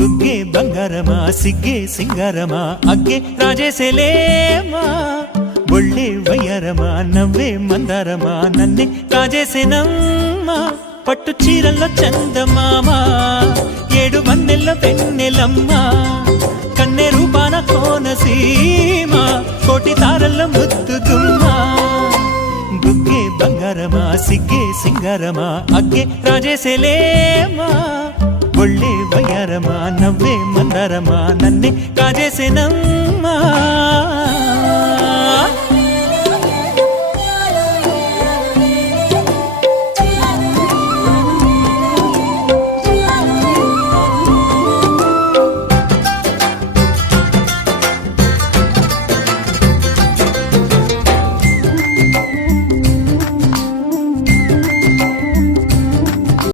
బుగ్గే బంగారమా సిగ్గే సింగారమా అగ్గే రాజేసేలేమా ఒళ్ళే వయ్యారమా నవ్వే మందారమా నన్నే కాజేసేనమ్మా పట్టు చీరల్లో చందమామా ఏడు వన్నెల్లో వెన్నెలమ్మా కన్నె రూపాన కోనసీమ కోటి తారల్లో ముద్దుగుమ్మా బుగ్గే బంగారమా సిగ్గే సింగారమా అగ్గే రాజేసేలేమా ఒళ్ళే వయ్యారమా నవ్వే మందారమా నన్నే కాజేసేనమ్మా